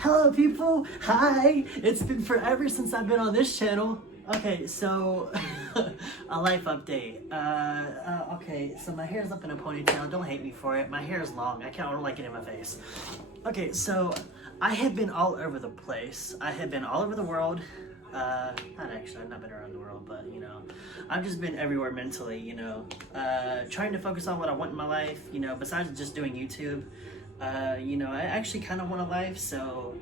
Hello people, hi! It's been forever since I've been on this channel. Okay, so, a life update. Okay, so my hair's up in a ponytail, don't hate me for it. My hair is long, I don't like it in my face. Okay, so, I have been all over the place. I have been all over the world. Not actually, I've not been around the world, but, you know, I've just been everywhere mentally, you know. Trying to focus on what I want in my life, you know, besides just doing YouTube. You know, I actually kind of want a life, so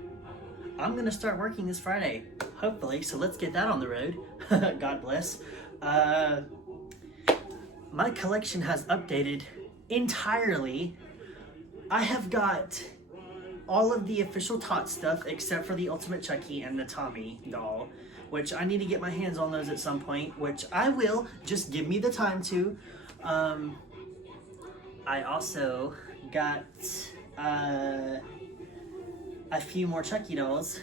I'm gonna start working this Friday, hopefully, so let's get that on the road. God bless. My collection has updated entirely. I have got all of the official Tot stuff except for the Ultimate Chucky and the Tommy doll, which I need to get my hands on those at some point, which I will, just give me the time to. I also got a few more Chucky dolls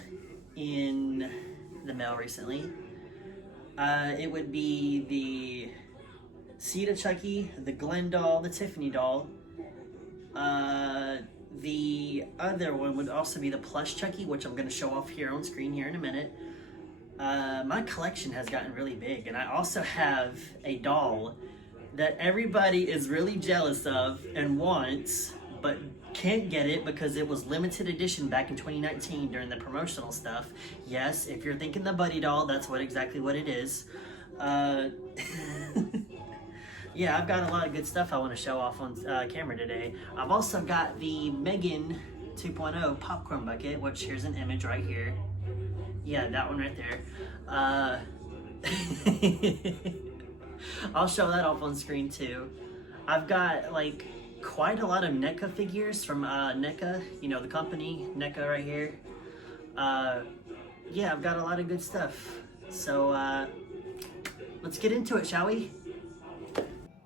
in the mail recently. It would be the Sita Chucky, the Glenn doll, the Tiffany doll. The other one would also be the plush Chucky, which I'm going to show off here on screen here in a minute. My collection has gotten really big, and I also have a doll that everybody is really jealous of and wants, but can't get it because it was limited edition back in 2019 during the promotional stuff. Yes, if you're thinking the Buddi doll, that's exactly what it is. Yeah, I've got a lot of good stuff I want to show off on camera today. I've also got the Megan 2.0 popcorn bucket, which here's an image right here. Yeah, that one right there. I'll show that off on screen too. I've got like quite a lot of NECA figures from NECA, you know, the company NECA right here. Yeah, I've got a lot of good stuff. So let's get into it, shall we?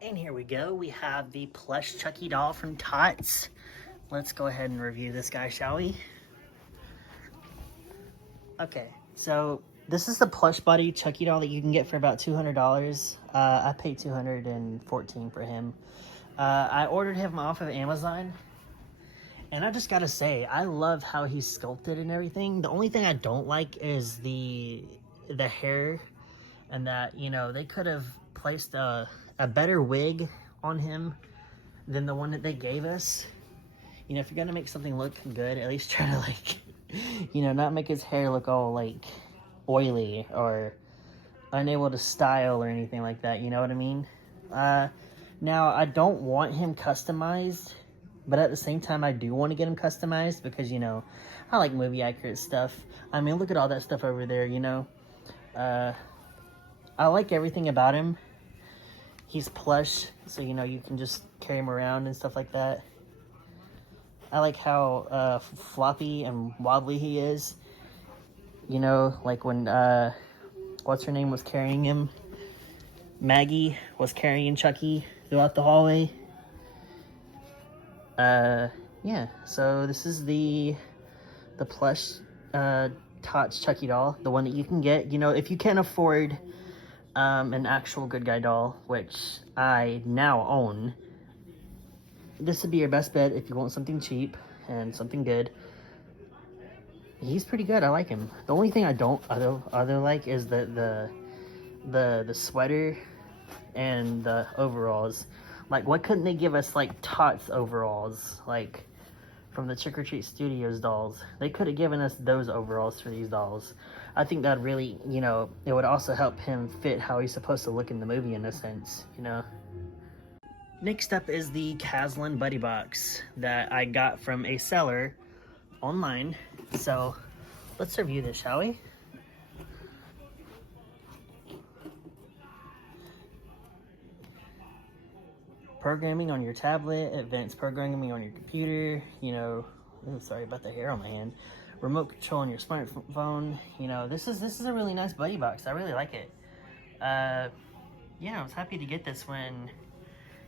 And here we go. We have the plush Chucky doll from Tots. Let's go ahead and review this guy, shall we? Okay, so this is the plush body Chucky doll that you can get for about $200. I paid $214 for him. I ordered him off of Amazon, and I just gotta say, I love how he's sculpted and everything. The only thing I don't like is the hair, and that, you know, they could have placed a better wig on him than the one that they gave us. You know, if you're gonna make something look good, at least try to, like, you know, not make his hair look all, like, oily or unable to style or anything like that, you know what I mean? Now, I don't want him customized, but at the same time, I do want to get him customized because, you know, I like movie accurate stuff. I mean, look at all that stuff over there, you know? I like everything about him. He's plush, so, you know, you can just carry him around and stuff like that. I like how floppy and wobbly he is. You know, like when, what's her name was carrying him? Maggie was carrying Chucky throughout the hallway. Yeah, so this is the plush Tots Chucky doll, the one that you can get. You know, if you can't afford an actual good guy doll, which I now own, this would be your best bet if you want something cheap and something good. He's pretty good. I like him. The only thing I don't other like is the sweater and the overalls. Like, why couldn't they give us like Tots overalls, like from the Trick or Treat Studios dolls? They could have given us those overalls for these dolls. I think that really, you know, it would also help him fit how he's supposed to look in the movie in a sense, you know. Next up is the Caslin Buddy Box that I got from a seller online. So let's review this, shall we? Programming on your tablet, advanced programming on your computer, you know, ooh, sorry about the hair on my hand. Remote control on your smartphone. You know, this is a really nice buddy box. I really like it. Yeah, I was happy to get this when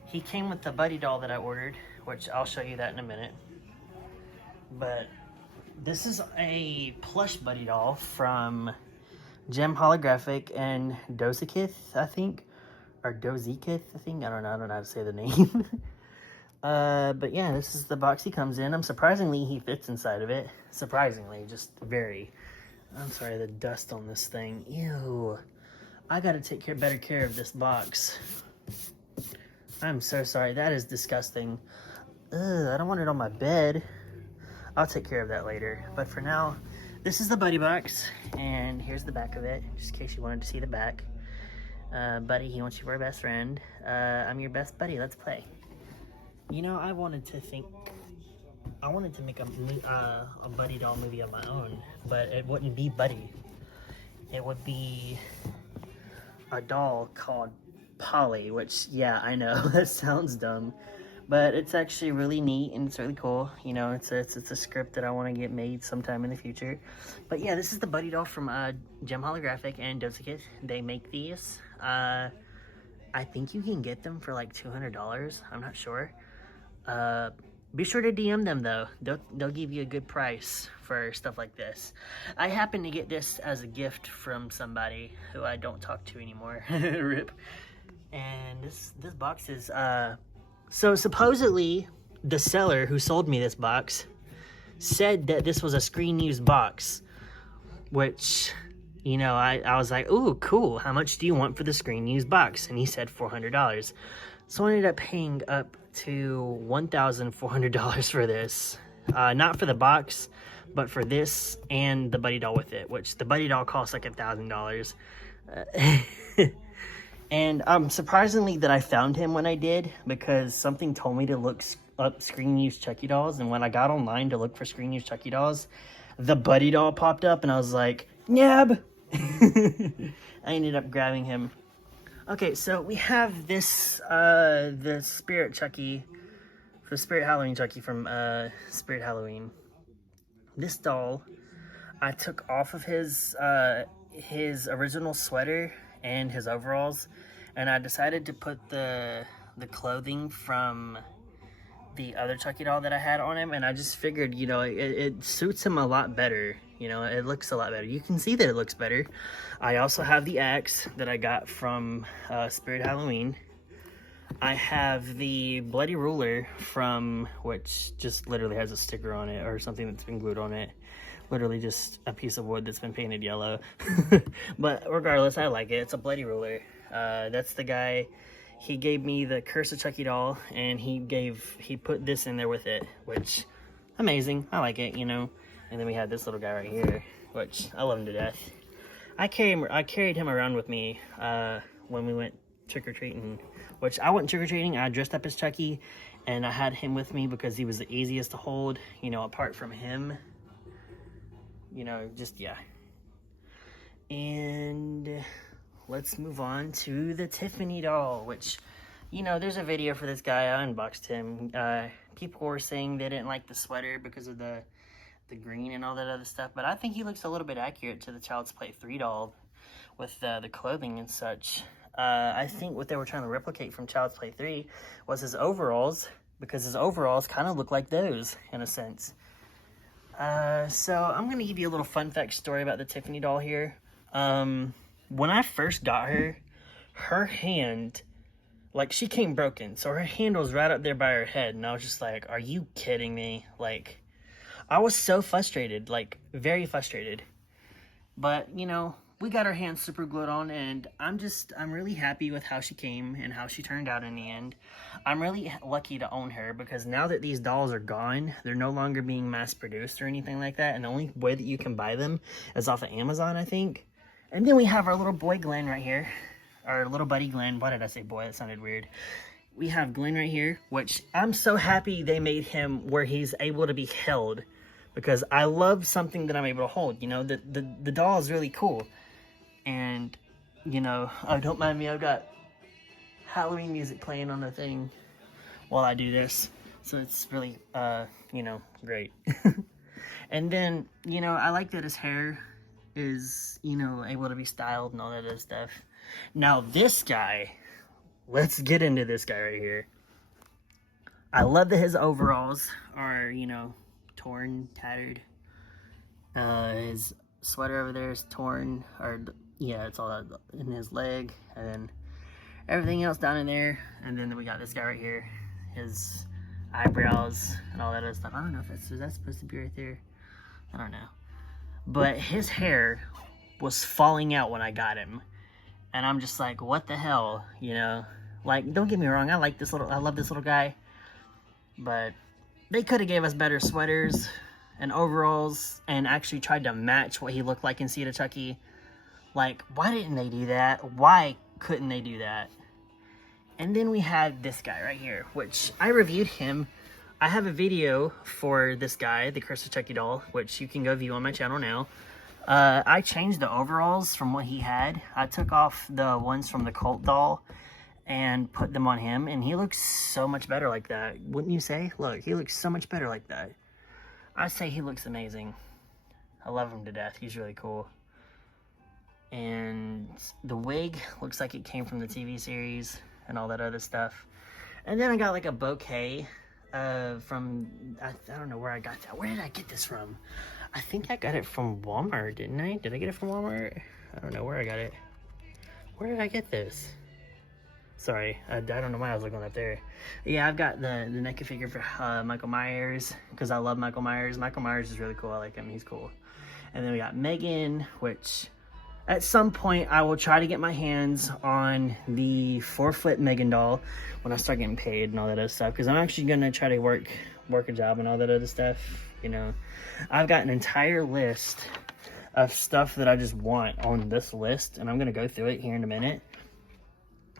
he came with the Buddy doll that I ordered, which I'll show you that in a minute. But this is a plush Buddy doll from Gem Holographic and Dozikith, I think. Or Dozikith, I think. I don't know how to say the name. But yeah, this is the box he comes in. Surprisingly, he fits inside of it. Surprisingly, just very. I'm sorry, the dust on this thing. Ew. I gotta take better care of this box. I'm so sorry. That is disgusting. Ugh, I don't want it on my bed. I'll take care of that later. But for now, this is the Buddi box, and here's the back of it, just in case you wanted to see the back. Buddy, he wants you for a best friend. I'm your best buddy. Let's play. You know, I wanted to make a Buddi doll movie of my own, but it wouldn't be Buddi. It would be a doll called Polly, which, yeah, I know, that sounds dumb. But it's actually really neat and it's really cool. You know, it's a script that I want to get made sometime in the future. But yeah, this is the Buddi doll from Gem Holographic and Dosakit. They make these. I think you can get them for like $200. I'm not sure. Be sure to DM them though. They'll give you a good price for stuff like this. I happened to get this as a gift from somebody who I don't talk to anymore. Rip. And this box is so supposedly the seller who sold me this box said that this was a screen used box, which, you know, I was like, ooh, cool. How much do you want for the screen used box? And he said $400. So I ended up paying up to $1,400 for this. Not for the box, but for this and the Buddi doll with it, which the Buddi doll costs like $1,000. And surprisingly that I found him when I did, because something told me to look up screen used Chucky dolls, and when I got online to look for screen used Chucky dolls, the Buddi doll popped up, and I was like, Nab! I ended up grabbing him. Okay, so we have this, the Spirit Chucky, the Spirit Halloween Chucky from Spirit Halloween. This doll, I took off of his original sweater and his overalls, and I decided to put the clothing from the other Chucky doll that I had on him, and I just figured, you know, it suits him a lot better. You know, it looks a lot better. You can see that it looks better. I also have the axe that I got from Spirit Halloween. I have the bloody ruler from, which just literally has a sticker on it or something that's been glued on it. Literally just a piece of wood that's been painted yellow. But regardless, I like it. It's a bloody ruler. That's the guy. He gave me the Curse of Chucky doll, and he put this in there with it, which, amazing. I like it, you know. And then we had this little guy right here, which I love him to death. I carried him around with me when we went trick-or-treating, which I went trick-or-treating. I dressed up as Chucky, and I had him with me because he was the easiest to hold, you know, apart from him. You know, just, yeah. And let's move on to the Tiffany doll, which, you know, there's a video for this guy. I unboxed him. People were saying they didn't like the sweater because of the green and all that other stuff, but I think he looks a little bit accurate to the Child's Play 3 doll with the clothing and such. I think what they were trying to replicate from Child's Play 3 was his overalls, because his overalls kind of look like those in a sense. So I'm going to give you a little fun fact story about the Tiffany doll here. When I first got her hand, like, she came broken, so her hand was right up there by her head, and I was just like, are you kidding me? Like, I was so frustrated, like, very frustrated. But, you know, we got her hand super glued on, and I'm really happy with how she came and how she turned out in the end. I'm really lucky to own her, because now that these dolls are gone, they're no longer being mass-produced or anything like that, and the only way that you can buy them is off of Amazon, I think. And then we have our little boy Glenn right here. Our little buddy Glenn. Why did I say boy? That sounded weird. We have Glenn right here, which I'm so happy they made him where he's able to be held, because I love something that I'm able to hold. You know, the doll is really cool. And, you know, oh, don't mind me, I've got Halloween music playing on the thing while I do this. So it's really, you know, great. And then, you know, I like that his hair is, you know, able to be styled and all that other stuff. Now this guy, let's get into this guy right here. I love that his overalls are, you know, torn, tattered. His sweater over there is torn, or yeah, it's all in his leg, and then everything else down in there. And then we got this guy right here. His eyebrows and all that other stuff. I don't know if that's supposed to be right there. I don't know. But his hair was falling out when I got him. And I'm just like, what the hell, you know? Like, don't get me wrong, I love this little guy. But they could have gave us better sweaters and overalls and actually tried to match what he looked like in Seed of Chucky. Like, why didn't they do that? Why couldn't they do that? And then we had this guy right here, which I reviewed him. I have a video for this guy, the Curse of Chucky doll, which you can go view on my channel now. I changed the overalls from what he had. I took off the ones from the Cult doll and put them on him, and he looks so much better like that. Wouldn't you say? Look, he looks so much better like that. I say he looks amazing. I love him to death. He's really cool. And the wig looks like it came from the TV series and all that other stuff. And then I got like a bouquet from, I don't know where I got that. Where did I get this from? I think I got it from Walmart, didn't I? Did I get it from Walmart? I don't know where I got it. Where did I get this? Sorry, I don't know why I was looking up there. Yeah, I've got the NECA figure for Michael Myers, because I love Michael Myers. Michael Myers is really cool. I like him. He's cool. And then we got Megan, which at some point I will try to get my hands on the 4-foot Megan doll when I start getting paid and all that other stuff, because I'm actually going to try to work a job and all that other stuff, you know. I've got an entire list of stuff that I just want on this list, and I'm going to go through it here in a minute.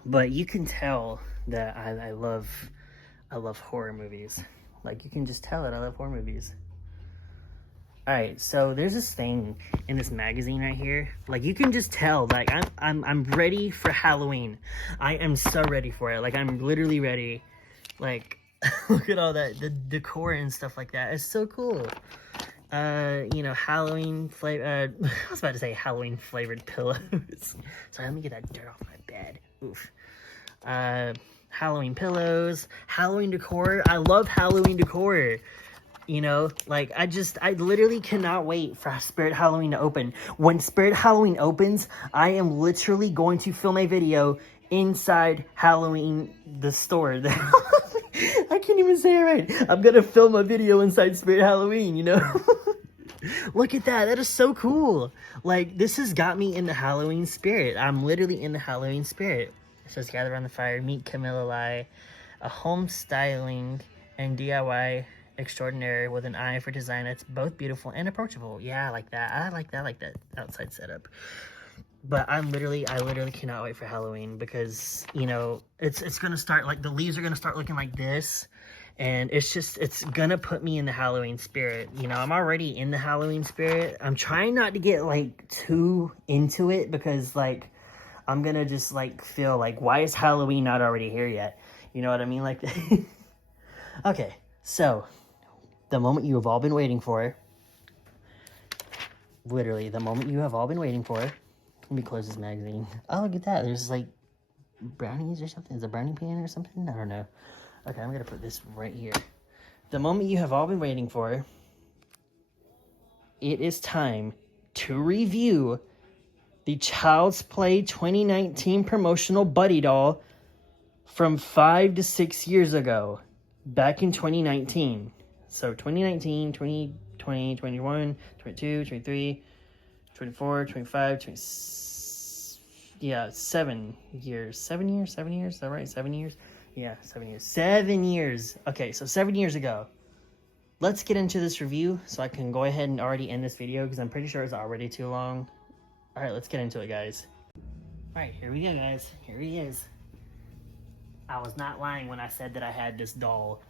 But you can tell that I love horror movies. Like, you can just tell that I love horror movies. Alright, so there's this thing in this magazine right here. Like, you can just tell, like, I'm ready for Halloween. I am so ready for it. Like, I'm literally ready. Like, look at all that, the decor and stuff like that. It's so cool. You know, Halloween flavor, I was about to say Halloween flavored pillows. Sorry, let me get that dirt off my bed. Oof. Halloween pillows, Halloween decor. I love Halloween decor. You know, like, I literally cannot wait for Spirit Halloween to open. When Spirit Halloween opens, I am literally going to film a video inside Halloween, the store. I can't even say it right. I'm gonna film a video inside Spirit Halloween, you know? Look at that. That is so cool. Like, this has got me in the Halloween spirit. I'm literally in the Halloween spirit. It says, gather around the fire, meet Camilla Lai, a home styling and DIY extraordinary with an eye for design that's both beautiful and approachable. Yeah, I like that. I like that outside setup. But I literally cannot wait for Halloween, because, you know, it's gonna start, like, the leaves are gonna start looking like this, and it's gonna put me in the Halloween spirit. You know, I'm already in the Halloween spirit. I'm trying not to get, like, too into it, because, like, I'm gonna just, like, feel like, why is Halloween not already here yet? You know what I mean? Like, okay, so the moment you have all been waiting for, literally the moment you have all been waiting for. Let me close this magazine. Oh, look at that. There's, like, brownies or something. Is it a brownie pan or something? I don't know. Okay, I'm going to put this right here. The moment you have all been waiting for. It is time to review the Child's Play 2019 promotional Buddi doll from 5 to 6 years ago. Back in 2019. So 2019, 2020, 21, 22, 23... 24, 25, 26, yeah, 7 years. 7 years? 7 years? Is that right? 7 years? Yeah, 7 years. 7 years. Okay, so 7 years ago. Let's get into this review so I can go ahead and already end this video, because I'm pretty sure it's already too long. Alright, let's get into it, guys. Alright, here we go, guys. Here he is. I was not lying when I said that I had this doll.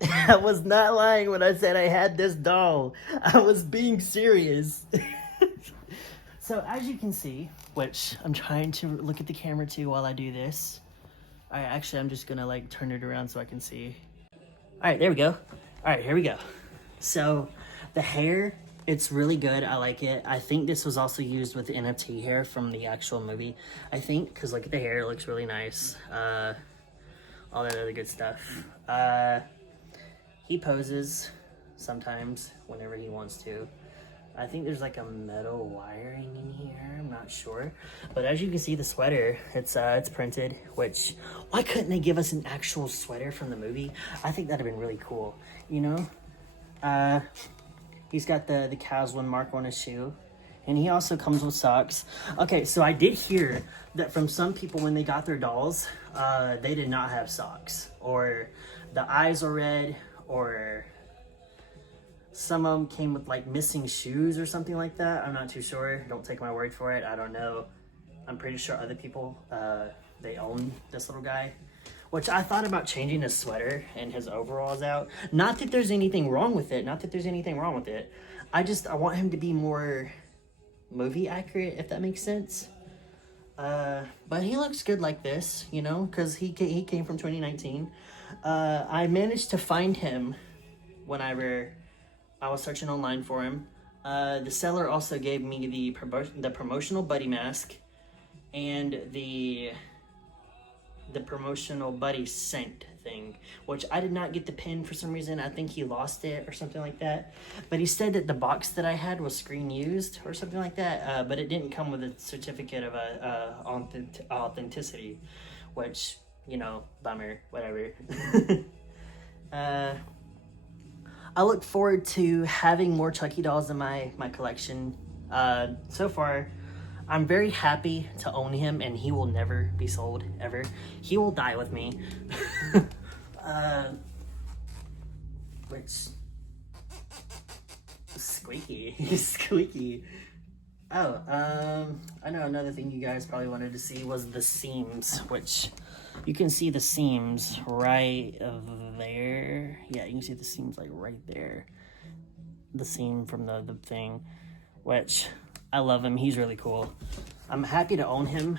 I was not lying when I said I had this doll. I was being serious. So, as you can see, which I'm trying to look at the camera too while I do this. Actually, I'm just gonna, like, turn it around so I can see. Alright, there we go. Alright, here we go. So, the hair, it's really good. I like it. I think this was also used with the NFT hair from the actual movie. I think, because look at the hair, it looks really nice. All that other good stuff. He poses sometimes whenever he wants to. I think there's like a metal wiring in here. I'm not sure. But as you can see, the sweater, it's printed, which, why couldn't they give us an actual sweater from the movie? I think that'd have been really cool, you know? He's got the Caslin mark on his shoe. And he also comes with socks. Okay, so I did hear that from some people when they got their dolls, they did not have socks. Or the eyes are red, or some of them came with like missing shoes or something like that. I'm not too sure. Don't take my word for it. I don't know. I'm pretty sure other people, they own this little guy. Which I thought about changing his sweater and his overalls out. Not that there's anything wrong with it. I want him to be more movie accurate, if that makes sense. But he looks good like this, you know, because he came from 2019. I managed to find him whenever I was searching online for him. The seller also gave me the promotional Buddi mask and the promotional Buddi scent thing, which I did not get the pin for some reason. I think he lost it or something like that. But he said that the box that I had was screen used or something like that. But it didn't come with a certificate of authenticity, which, you know, bummer, whatever. I look forward to having more Chucky dolls in my collection. So far, I'm very happy to own him, and he will never be sold, ever. He will die with me. Which, squeaky, squeaky. Oh, I know another thing you guys probably wanted to see was the seams, which you can see the seams right there. Yeah, you can see the seams like right there. The seam from the thing, which I love him. He's really cool. I'm happy to own him.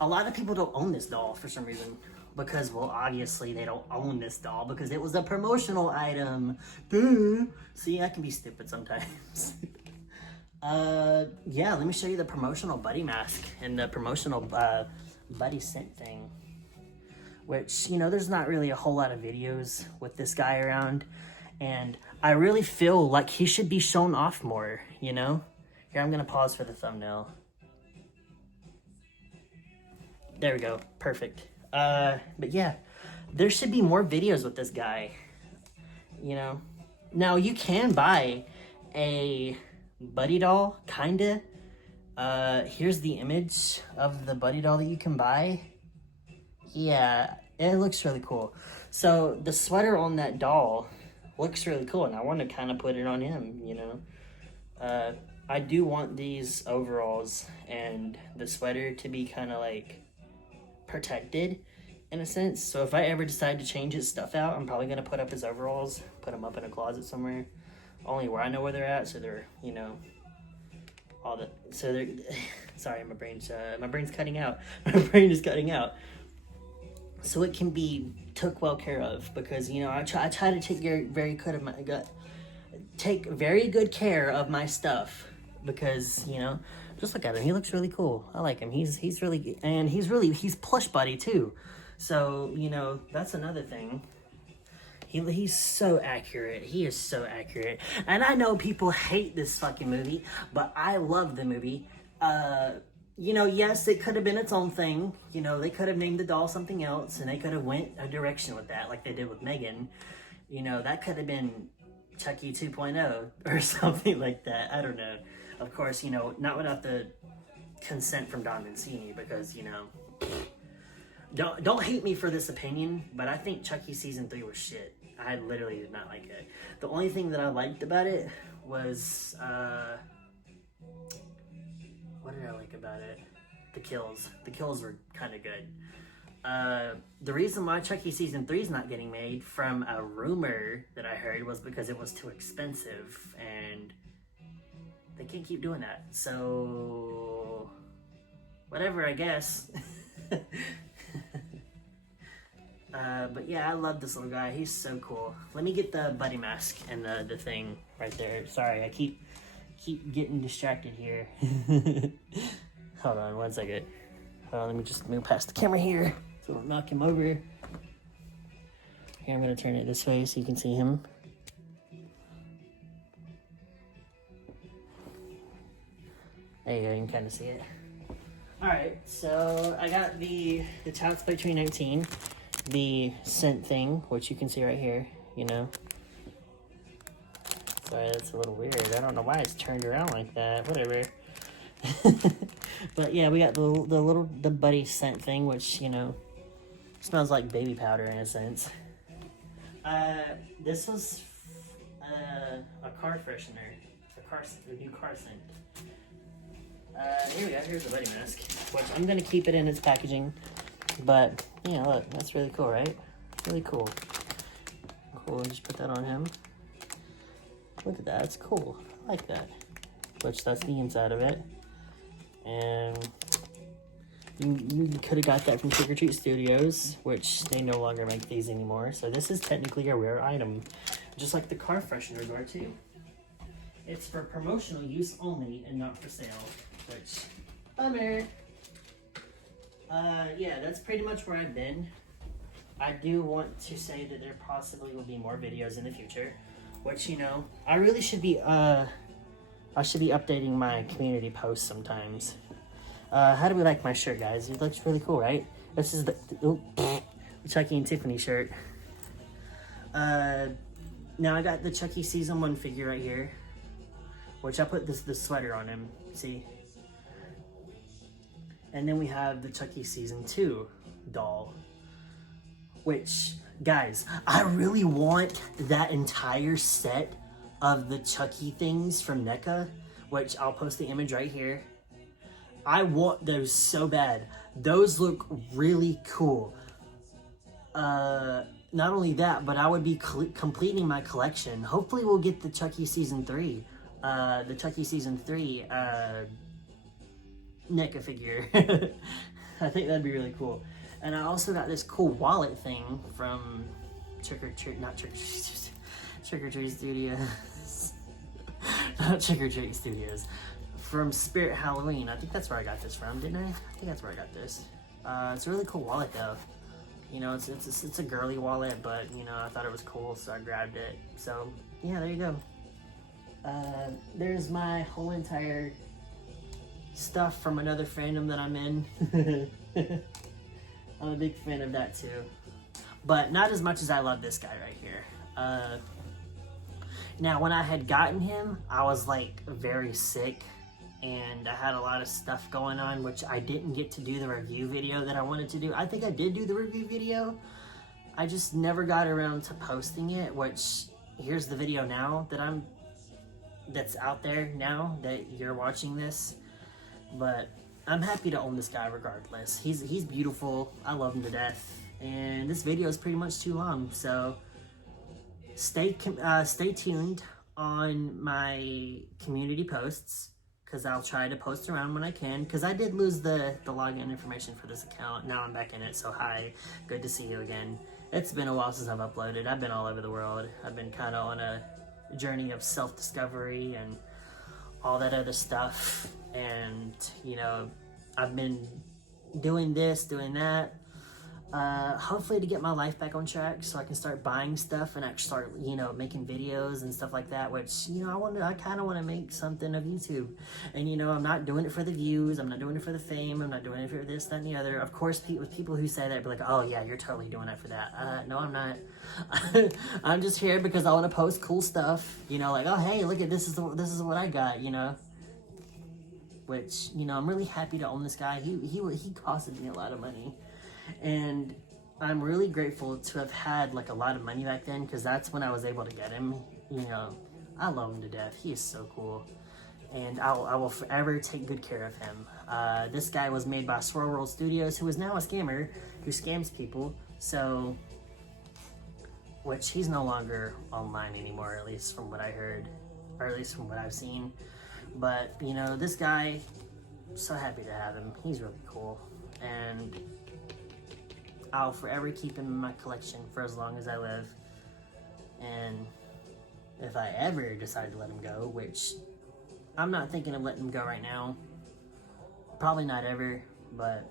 A lot of people don't own this doll for some reason because, well, obviously they don't own this doll because it was a promotional item. Duh. See, I can be stupid sometimes. Yeah, let me show you the promotional Buddi mask and the promotional Buddi scent thing, which, you know, there's not really a whole lot of videos with this guy around, and I really feel like he should be shown off more, you know? Here, I'm gonna pause for the thumbnail. There we go, perfect. But yeah, there should be more videos with this guy, you know? Now, you can buy a Buddi doll, kinda. Here's the image of the Buddi doll that you can buy. Yeah, it looks really cool. So the sweater on that doll looks really cool, and I want to kind of put it on him, you know. I do want these overalls and the sweater to be kind of like protected in a sense. So if I ever decide to change his stuff out, I'm probably gonna put up his overalls, put them up in a closet somewhere, only where I know where they're at, so they're, you know, all the, so they're, sorry, my brain's cutting out. My brain is cutting out. So it can be took well care of, because, you know, I try to take very good care of my stuff, because, you know, just look at him. He looks really cool. I like him. He's really, and he's plush Buddi too. So, you know, that's another thing. He's so accurate. He is so accurate. And I know people hate this fucking movie, but I love the movie. You know, yes, it could have been its own thing. You know, they could have named the doll something else, and they could have went a direction with that, like they did with Megan. You know, that could have been Chucky 2.0 or something like that. I don't know. Of course, you know, not without the consent from Don Mancini, because, you know, don't hate me for this opinion, but I think Chucky season 3 was shit. I literally did not like it. The only thing that I liked about it was, what did I like about it? The kills. The kills were kind of good. The reason why Chucky season 3 is not getting made, from a rumor that I heard, was because it was too expensive, and they can't keep doing that. So, whatever, I guess. But yeah, I love this little guy. He's so cool. Let me get the Buddi mask and the thing right there. Sorry, I keep getting distracted here. Hold on 1 second. Hold on, let me just move past the camera here so I don't knock him over. Here, I'm gonna turn it this way so you can see him. There you go, you can kind of see it. Alright, so I got the Child's Play 2019, the scent thing, which you can see right here, you know. Sorry, that's a little weird. I don't know why it's turned around like that. Whatever. But yeah, we got the Buddi scent thing, which, you know, smells like baby powder in a sense. This was a car freshener, a new car scent. Here we go. Here's the Buddi mask, which I'm gonna keep it in its packaging. But yeah, look, that's really cool, right? Really cool. Cool. Just put that on him. Look at that. That's cool. I like that. Which that's the inside of it. And you could have got that from Trick or Treat Studios, which they no longer make these anymore. So this is technically a rare item, just like the car fresheners are too. It's for promotional use only and not for sale. Which, bummer. Yeah, that's pretty much where I've been. I do want to say that there possibly will be more videos in the future, which, you know, I really should be, I should be updating my community posts sometimes. How do we like my shirt, guys? It looks really cool, right? This is the Chucky and Tiffany shirt. Now I got the Chucky Season 1 figure right here, which I put the sweater on him, see? And then we have the Chucky Season 2 doll, which, guys, I really want that entire set of the Chucky things from NECA, which I'll post the image right here. I want those so bad. Those look really cool. Not only that, but I would be completing my collection. Hopefully we'll get the Chucky Season 3. The Chucky Season 3 NECA figure. I think that'd be really cool. And I also got this cool wallet thing from Trick or Treat Studios. Not Trick or Treat Studios. From Spirit Halloween. I think that's where I got this from, didn't I? I think that's where I got this. It's a really cool wallet though. You know, it's a girly wallet, but you know, I thought it was cool, so I grabbed it. So yeah, there you go. There's my whole entire stuff from another fandom that I'm in. I'm a big fan of that too, but not as much as I love this guy right here. Now when I had gotten him, I was like very sick and I had a lot of stuff going on, which I didn't get to do the review video that I wanted to do. I think I did do the review video, I just never got around to posting it, which here's the video now that's out there now that you're watching this. But I'm happy to own this guy regardless. He's beautiful. I love him to death. And this video is pretty much too long, so stay tuned on my community posts, because I'll try to post around when I can, because I did lose the login information for this account. Now I'm back in it, so hi, good to see you again. It's been a while since I've uploaded. I've been all over the world. I've been kind of on a journey of self-discovery and all that other stuff. And, you know, I've been doing this, doing that, hopefully to get my life back on track so I can start buying stuff and actually start, you know, making videos and stuff like that, which, you know, I kind of want to make something of YouTube. And, you know, I'm not doing it for the views, I'm not doing it for the fame, I'm not doing it for this, that, and the other. Of course, people who say that be like, oh yeah, you're totally doing it for that. No, I'm not. I'm just here because I want to post cool stuff, you know, like, oh hey, look at this is what I got, you know. Which, you know, I'm really happy to own this guy. He costed me a lot of money, and I'm really grateful to have had like a lot of money back then, because that's when I was able to get him. You know, I love him to death. He is so cool, and I will forever take good care of him. This guy was made by Swirl World Studios, who is now a scammer who scams people. So, which he's no longer online anymore, at least from what I heard, or at least from what I've seen. But, you know, this guy, so happy to have him. He's really cool. And I'll forever keep him in my collection for as long as I live. And if I ever decide to let him go, which I'm not thinking of letting him go right now. Probably not ever, but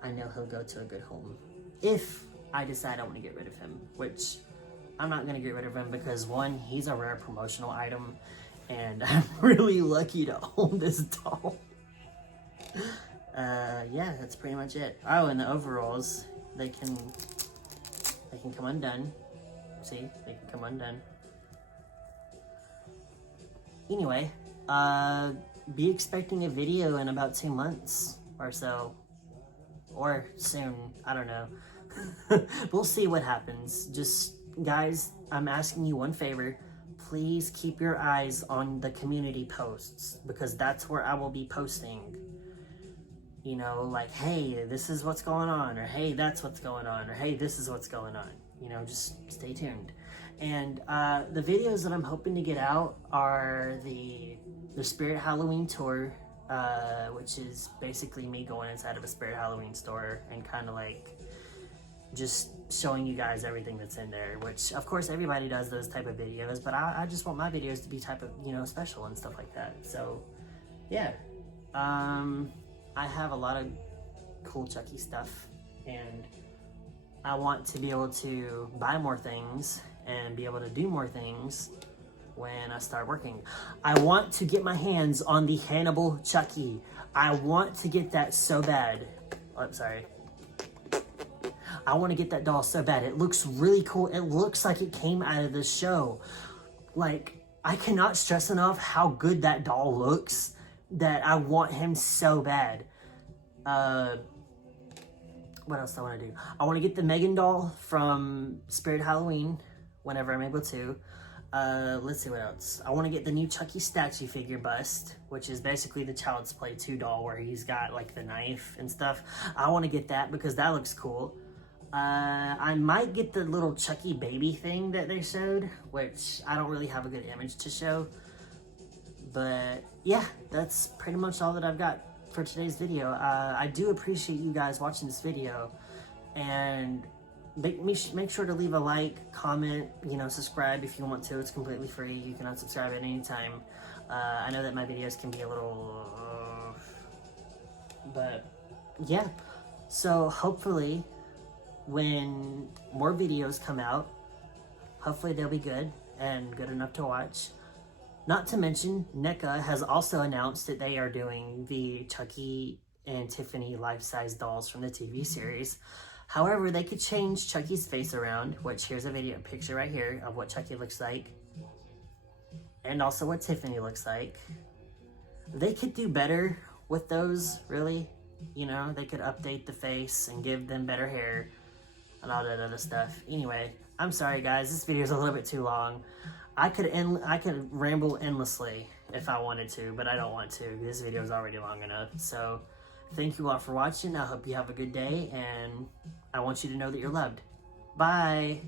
I know he'll go to a good home. If I decide I want to get rid of him, which I'm not going to get rid of him because, one, he's a rare promotional item. and I'm really lucky to own this doll. Yeah, that's pretty much it. Oh, and the overalls, they can come undone. See, they can come undone. Anyway, be expecting a video in about 2 months or so, or soon, I don't know. We'll see what happens. Just, guys, I'm asking you one favor. Please keep your eyes on the community posts, because that's where I will be posting. You know, like, hey, this is what's going on, or hey, that's what's going on, or hey, this is what's going on. You know, just stay tuned. And the videos that I'm hoping to get out are the Spirit Halloween tour, which is basically me going inside of a Spirit Halloween store and kind of like just showing you guys everything that's in there, which of course everybody does those type of videos, but I just want my videos to be type of, you know, special and stuff like that. So yeah, I have a lot of cool Chucky stuff, and I want to be able to buy more things and be able to do more things when I start working. I want to get my hands on the Hannibal Chucky. I want to get that so bad. Oh, I'm sorry. I want to get that doll so bad. It looks really cool. It looks like it came out of the show. Like, I cannot stress enough how good that doll looks, that I want him so bad. What else do I want to do? I want to get the Megan doll from Spirit Halloween whenever I'm able to. Let's see what else. I want to get the new Chucky statue figure bust, which is basically the Child's Play 2 doll where he's got like the knife and stuff. I want to get that because that looks cool. I might get the little Chucky baby thing that they showed, which I don't really have a good image to show. But yeah, that's pretty much all that I've got for today's video. I do appreciate you guys watching this video, and make sure to leave a like, comment, you know, subscribe if you want to. It's completely free. You can unsubscribe at any time. I know that my videos can be a little but yeah, so hopefully when more videos come out, hopefully they'll be good and good enough to watch. Not to mention, NECA has also announced that they are doing the Chucky and Tiffany life-size dolls from the TV series. However, they could change Chucky's face around, which here's a picture right here of what Chucky looks like, and also what Tiffany looks like. They could do better with those, really. You know, they could update the face and give them better hair and all that other stuff. Anyway, I'm sorry guys, this video is a little bit too long. I could ramble endlessly if I wanted to, but I don't want to. This video is already long enough. So thank you all for watching. I hope you have a good day, and I want you to know that you're loved. Bye.